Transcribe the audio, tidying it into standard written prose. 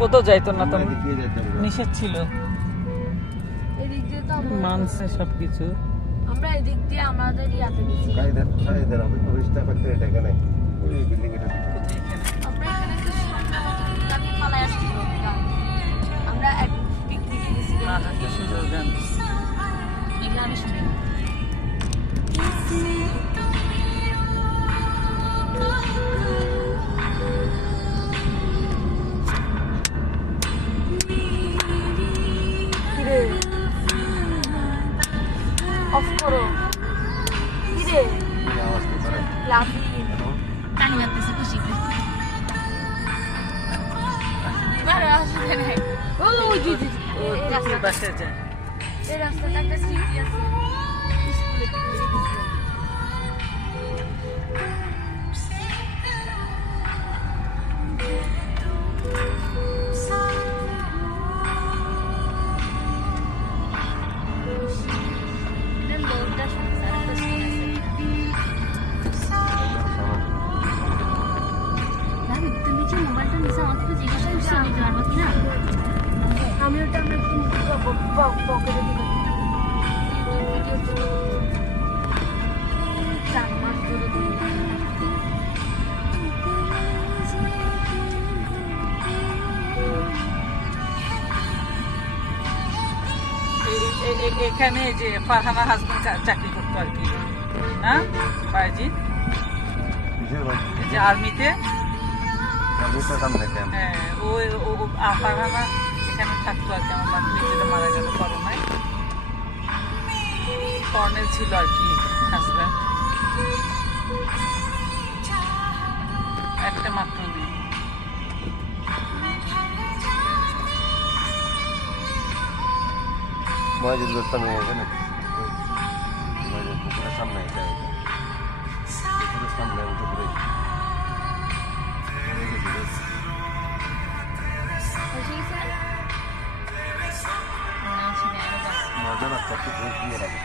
কোথাও যাইতো না তো, নিষেধ ছিল, এদিক দিয়ে তো আমরা মানছে সবকিছু। আমরা এদিক দিয়ে আমাদের ইয়াতে গেছি। কোথায় এখানে? আমরা এখানে একটু সামনে আমাদের গাড়ি পালায় আসছিল আমরা এক পিকনিকে গেছিলাম। না, কি সুন্দর গান। এগুলো আমি শুনি। কিরে অফ করো কিরে লাভি টানি মারতেছে খুশিতে মারা আসবে না ও জি জি এই রাস্তা বাসে যায়। এই রাস্তাটা একটা স্মৃতি আছে স্কুলে পিকনিকে গেছিলাম। এটা লোডটা সংসার একটা সিন আছে ভাবি তুমি কি মোবাইলটা নিয়ে আমাকে একটু জিজ্ঞাসা করছো নিতে পারবো কিনা আমি ওটা আমরা একটু পকেটে দিলাম ভিডিও তো 4 মাস ধরে দিই এখানে যে ফারহানা হাসবেন্ড চাকরি করতো আর কি, না বাইজি, এই যে আর্মিতে। হ্যাঁ, ফারহানা এখানে থাকতো আর কি। আমার বান্ধবী যেটা মারা গেল করোনায়, কর্নেল ছিল আর কি হাসবেন্ড, একটা মাত্র নেই। সামনে সামনে মজা লাগছে একটু দিয়ে রাখে।